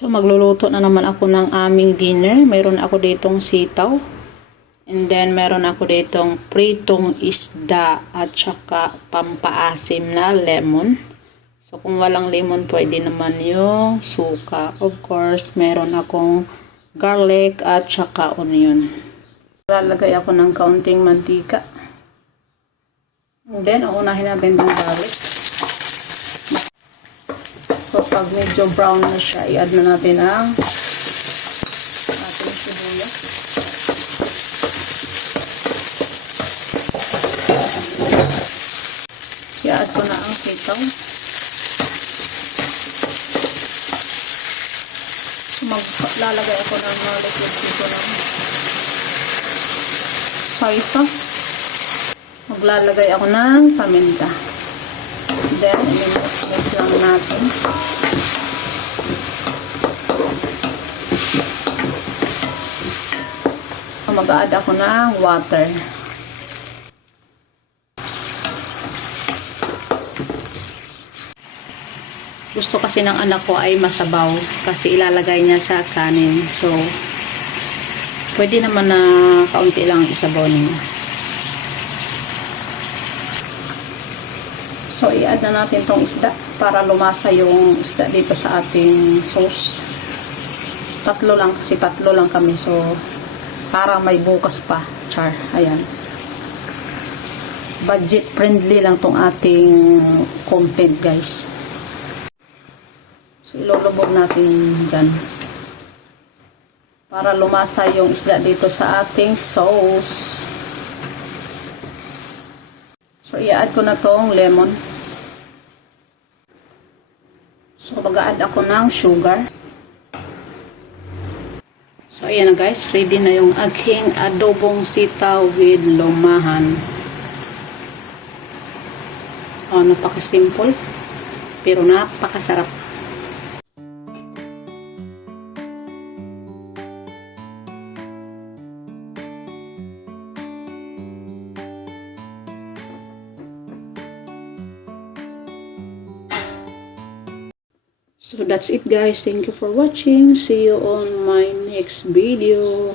So magluluto na naman ako ng aming dinner. Meron ako ditong sitaw. And then meron ako ditong pritong isda at saka pampaasim na lemon. So kung walang lemon, pwede naman yung suka. Of course, meron akong garlic at saka onion. Lalagay ako ng kaunting mantika. And then, uunahin natin yung garlic. So, pag medyo brown na siya, i-add na natin ang ating sibuyas. I-add ko na ang sitaw. Maglalagay ako ng liquid dito ng soy sauce. Maglalagay ako ng paminta. Then, i-mix lang natin. Mag-add ako ng water. Gusto kasi ng anak ko ay masabaw kasi ilalagay niya sa kanin. So, pwede naman na kaunti lang isabaw niya. So, i-add na natin tong isda para lumasa yung isda dito sa ating sauce. Tatlo lang kasi tatlo lang kami. So, para may bukas pa. Char. Ayan. Budget friendly lang tong ating content, guys. So, ilulubog natin dyan. Para lumasa yung isda dito sa ating sauce. So, i-add ko na tong lemon. So, mag-add ako ng sugar. So, ayan na guys. Ready na yung aking adobong sitaw with lumahan. Oh, napaka-simple. Pero napakasarap. So that's it guys. Thank you for watching. See you on my next video.